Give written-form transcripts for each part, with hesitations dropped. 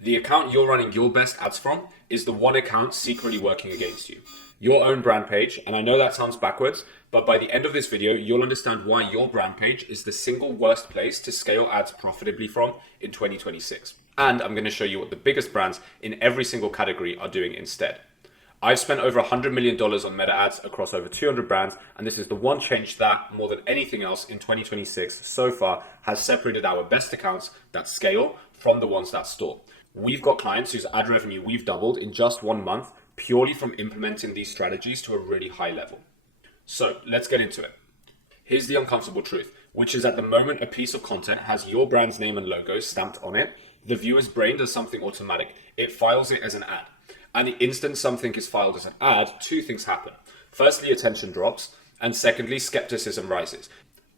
The account you're running your best ads from is the one account secretly working against you. Your own brand page, and I know that sounds backwards, but by the end of this video, you'll understand why your brand page is the single worst place to scale ads profitably from in 2026. And I'm going to show you what the biggest brands in every single category are doing instead. I've spent over $100 million on meta ads across over 200 brands, and this is the one change that, more than anything else in 2026 so far, has separated our best accounts that scale from the ones that stall. We've got clients whose ad revenue we've doubled in just 1 month purely from implementing these strategies to a really high level. So let's get into it. Here's the uncomfortable truth, which is at the moment a piece of content has your brand's name and logo stamped on it, the viewer's brain does something automatic. It files it as an ad. And the instant something is filed as an ad, two things happen. Firstly, attention drops, and secondly, skepticism rises.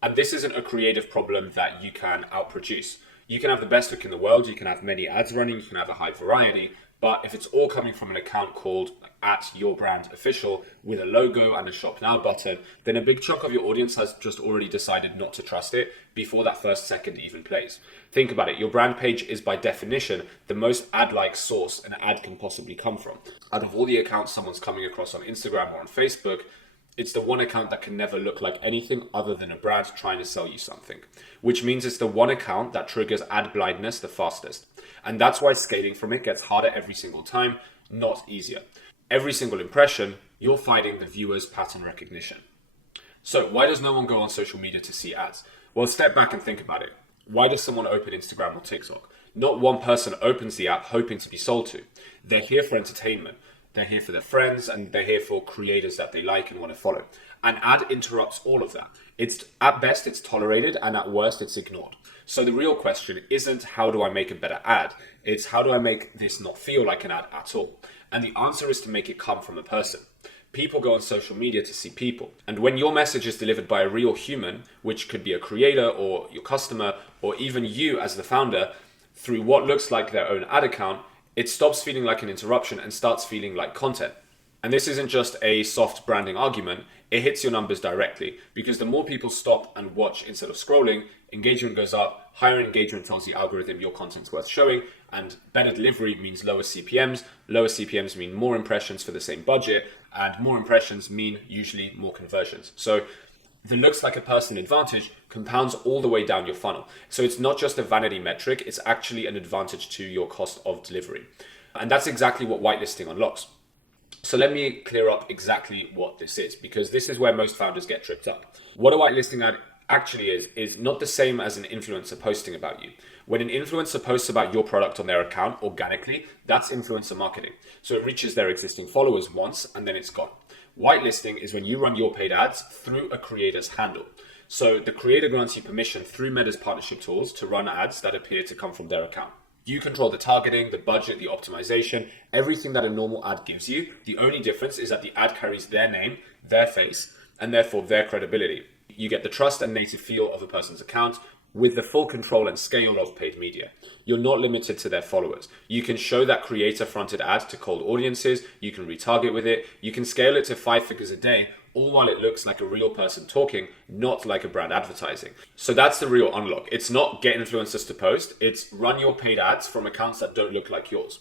And this isn't a creative problem that you can outproduce. You can have the best hook in the world, you can have many ads running, you can have a high variety, but if it's all coming from an account called @YourBrandOfficial with a logo and a Shop Now button, then a big chunk of your audience has just already decided not to trust it before that first second even plays. Think about it, your brand page is by definition the most ad-like source an ad can possibly come from. Out of all the accounts someone's coming across on Instagram or on Facebook, it's the one account that can never look like anything other than a brand trying to sell you something, which means it's the one account that triggers ad blindness the fastest. And that's why scaling from it gets harder every single time, not easier. Every single impression, you're fighting the viewer's pattern recognition. So why does no one go on social media to see ads? Well, step back and think about it. Why does someone open Instagram or TikTok? Not one person opens the app hoping to be sold to. They're here for entertainment. They're here for their friends, and they're here for creators that they like and want to follow. An ad interrupts all of that. It's at best it's tolerated, and at worst it's ignored. So the real question isn't how do I make a better ad? It's how do I make this not feel like an ad at all? And the answer is to make it come from a person. People go on social media to see people. And when your message is delivered by a real human, which could be a creator or your customer, or even you as the founder, through what looks like their own ad account, it stops feeling like an interruption and starts feeling like content. And this isn't just a soft branding argument, it hits your numbers directly, because the more people stop and watch instead of scrolling, engagement goes up, higher engagement tells the algorithm your content's worth showing, and better delivery means lower CPMs mean more impressions for the same budget, and more impressions mean usually more conversions. So the looks like a person advantage compounds all the way down your funnel. So it's not just a vanity metric, it's actually an advantage to your cost of delivery. And that's exactly what whitelisting unlocks. So let me clear up exactly what this is, because this is where most founders get tripped up. What a whitelisting ad actually is not the same as an influencer posting about you. When an influencer posts about your product on their account organically, that's influencer marketing. So it reaches their existing followers once and then it's gone. Whitelisting is when you run your paid ads through a creator's handle. So the creator grants you permission through Meta's partnership tools to run ads that appear to come from their account. You control the targeting, the budget, the optimization, everything that a normal ad gives you. The only difference is that the ad carries their name, their face, and therefore their credibility. You get the trust and native feel of a person's account with the full control and scale of paid media. You're not limited to their followers. You can show that creator-fronted ad to cold audiences, you can retarget with it, you can scale it to 5 figures a day, all while it looks like a real person talking, not like a brand advertising. So that's the real unlock. It's not get influencers to post, it's run your paid ads from accounts that don't look like yours.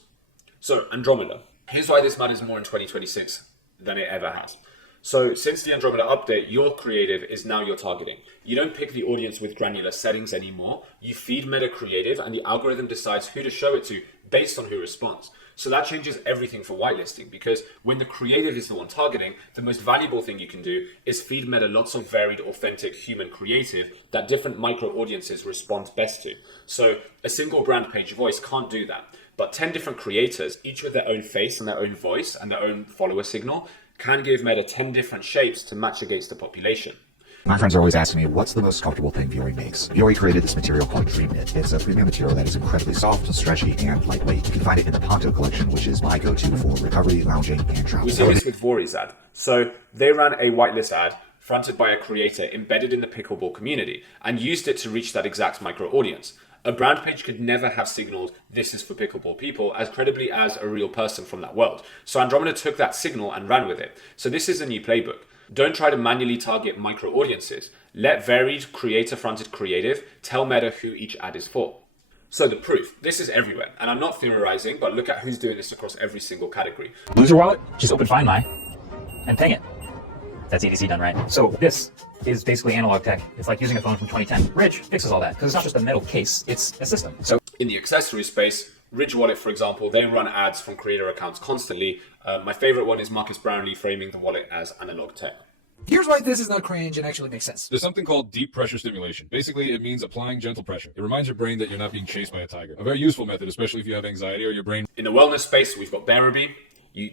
So Andromeda. Here's why this matters more in 2026 than it ever has. So since the Andromeda update, your creative is now your targeting. You don't pick the audience with granular settings anymore. You feed meta creative and the algorithm decides who to show it to based on who responds. So that changes everything for whitelisting, because when the creative is the one targeting, the most valuable thing you can do is feed meta lots of varied, authentic human creative that different micro audiences respond best to. So a single brand page voice can't do that. But 10 different creators, each with their own face and their own voice and their own follower signal, can give Meta 10 different shapes to match against the population. My friends are always asking me, what's the most comfortable thing Vuori makes? Vuori created this material called Dream Knit. It's a premium material that is incredibly soft, stretchy, and lightweight. You can find it in the Ponto collection, which is my go-to for recovery, lounging, and travel. We see this with Vuori's ad. So they ran a whitelist ad fronted by a creator embedded in the pickleball community and used it to reach that exact micro audience. A brand page could never have signaled this is for pickleball people as credibly as a real person from that world. So Andromeda took that signal and ran with it. So this is a new playbook. Don't try to manually target micro audiences. Let varied creator-fronted creative tell Meta who each ad is for. So the proof, this is everywhere. And I'm not theorizing, but look at who's doing this across every single category. Lose your wallet? Just open Find My and ping it. That's EDC done right. So this is basically analog tech. It's like using a phone from 2010. Ridge fixes all that because it's not just a metal case, it's a system. So in the accessory space, Ridge Wallet, for example, they run ads from creator accounts constantly. My favorite one is Marcus Brownlee framing the wallet as analog tech. Here's why this is not cringe and actually makes sense. There's something called deep pressure stimulation. Basically, it means applying gentle pressure. It reminds your brain that you're not being chased by a tiger. A very useful method, especially if you have anxiety or your brain. In the wellness space, we've got Bearaby,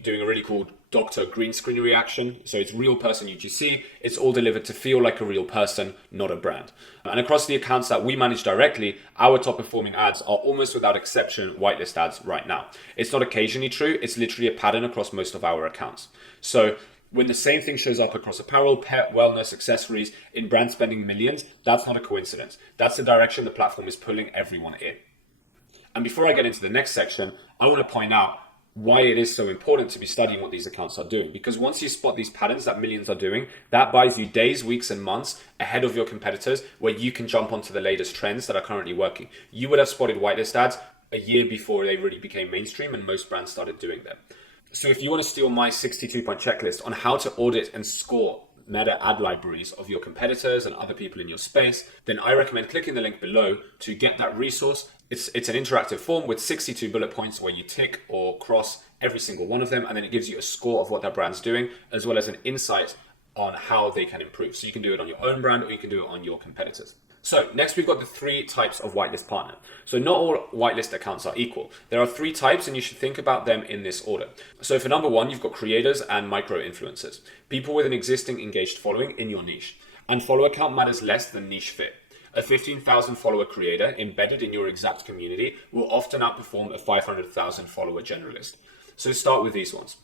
doing a really cool doctor green screen reaction. So it's real person UGC. It's all delivered to feel like a real person, not a brand. And across the accounts that we manage directly, our top performing ads are almost without exception whitelist ads right now. It's not occasionally true. It's literally a pattern across most of our accounts. So when the same thing shows up across apparel, pet, wellness, accessories, in brand spending millions, that's not a coincidence. That's the direction the platform is pulling everyone in. And before I get into the next section, I want to point out why it is so important to be studying what these accounts are doing. Because once you spot these patterns that millions are doing, that buys you days, weeks, and months ahead of your competitors where you can jump onto the latest trends that are currently working. You would have spotted whitelist ads a year before they really became mainstream and most brands started doing them. So if you want to steal my 62-point checklist on how to audit and score meta ad libraries of your competitors and other people in your space, then I recommend clicking the link below to get that resource. It's an interactive form with 62 bullet points where you tick or cross every single one of them, and then it gives you a score of what that brand's doing, as well as an insight on how they can improve. So you can do it on your own brand or you can do it on your competitors. So next we've got the 3 types of whitelist partner. So not all whitelist accounts are equal. There are 3 types and you should think about them in this order. So for number 1, you've got creators and micro influencers, people with an existing engaged following in your niche. And follower count matters less than niche fit. A 15,000 follower creator embedded in your exact community will often outperform a 500,000 follower generalist. So start with these ones.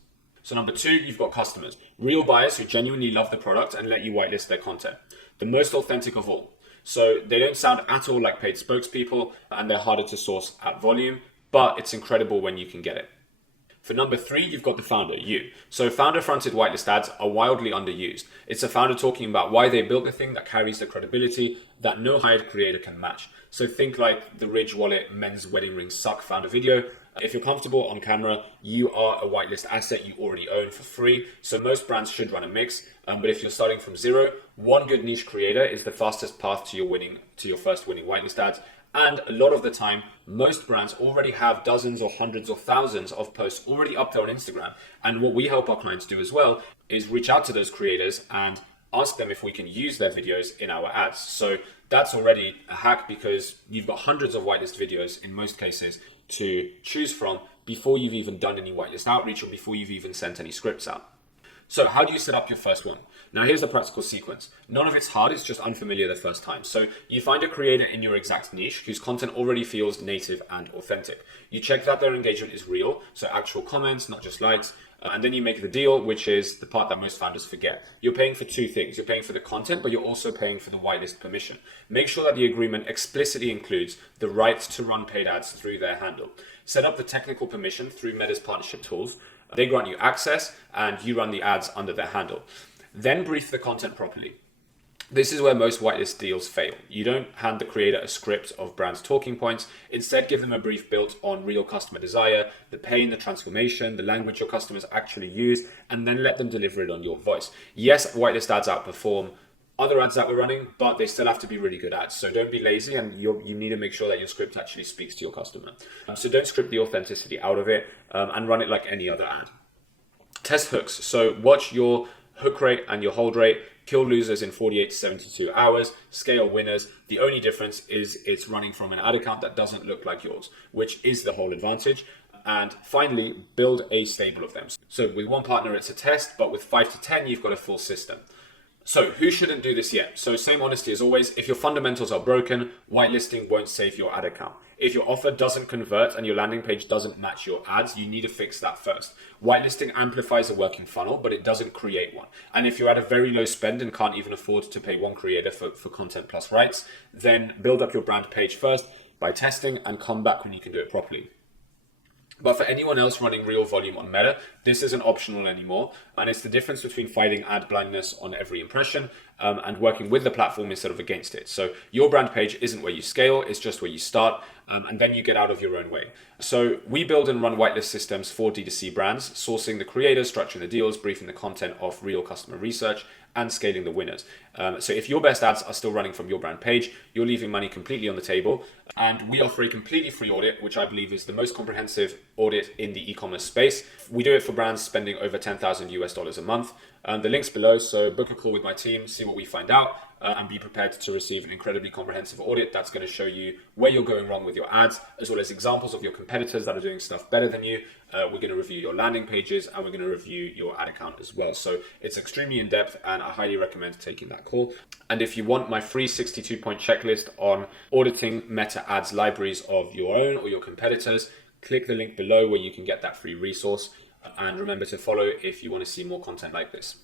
So number 2, you've got customers, real buyers who genuinely love the product and let you whitelist their content. The most authentic of all. So they don't sound at all like paid spokespeople and they're harder to source at volume, but it's incredible when you can get it. For number 3, you've got the founder, you. So founder-fronted whitelist ads are wildly underused. It's a founder talking about why they built the thing that carries the credibility that no hired creator can match. So think like the Ridge Wallet men's wedding ring suck founder video. If you're comfortable on camera, you are a whitelist asset you already own for free. So most brands should run a mix. But if you're starting from zero, one good niche creator is the fastest path to your first winning whitelist ads. And a lot of the time, most brands already have dozens or hundreds or thousands of posts already up there on Instagram. And what we help our clients do as well is reach out to those creators and ask them if we can use their videos in our ads. So that's already a hack because you've got hundreds of whitelist videos in most cases to choose from before you've even done any whitelist outreach or before you've even sent any scripts out. So how do you set up your first one? Now here's the practical sequence. None of it's hard, it's just unfamiliar the first time. So you find a creator in your exact niche whose content already feels native and authentic. You check that their engagement is real, so actual comments, not just likes. And then you make the deal, which is the part that most founders forget. You're paying for 2 things. You're paying for the content, but you're also paying for the whitelist permission. Make sure that the agreement explicitly includes the right to run paid ads through their handle. Set up the technical permission through Meta's partnership tools. They grant you access and you run the ads under their handle. Then brief the content properly. This is where most whitelist deals fail. You don't hand the creator a script of brand's talking points. Instead, give them a brief built on real customer desire, the pain, the transformation, the language your customers actually use, and then let them deliver it on your voice. Yes, whitelist ads outperform other ads that we're running, but they still have to be really good ads. So don't be lazy, and you need to make sure that your script actually speaks to your customer. So don't script the authenticity out of it and run it like any other ad. Test hooks. So watch your hook rate and your hold rate. Kill losers in 48 to 72 hours, scale winners. The only difference is it's running from an ad account that doesn't look like yours, which is the whole advantage. And finally, build a stable of them. So with one partner, it's a test, but with 5 to 10, you've got a full system. So who shouldn't do this yet? So same honesty as always, if your fundamentals are broken, whitelisting won't save your ad account. If your offer doesn't convert and your landing page doesn't match your ads, you need to fix that first. Whitelisting amplifies a working funnel, but it doesn't create one. And if you're at a very low spend and can't even afford to pay one creator for content plus rights, then build up your brand page first by testing and come back when you can do it properly. But for anyone else running real volume on Meta, this isn't optional anymore. And it's the difference between fighting ad blindness on every impression and working with the platform instead of against it. So your brand page isn't where you scale, it's just where you start, and then you get out of your own way. So we build and run whitelist systems for D2C brands, sourcing the creators, structuring the deals, briefing the content off real customer research, and scaling the winners. So if your best ads are still running from your brand page, you're leaving money completely on the table. And we offer a completely free audit, which I believe is the most comprehensive audit in the e-commerce space. We do it for brands spending over $10,000 a month. The link's below, so book a call with my team, see what we find out, and be prepared to receive an incredibly comprehensive audit that's going to show you where you're going wrong with your ads, as well as examples of your competitors that are doing stuff better than you. We're going to review your landing pages, and we're going to review your ad account as well. So it's extremely in-depth, and I highly recommend taking that call. And if you want my free 62-point checklist on auditing meta ads libraries of your own or your competitors, click the link below where you can get that free resource. And remember to follow if you want to see more content like this.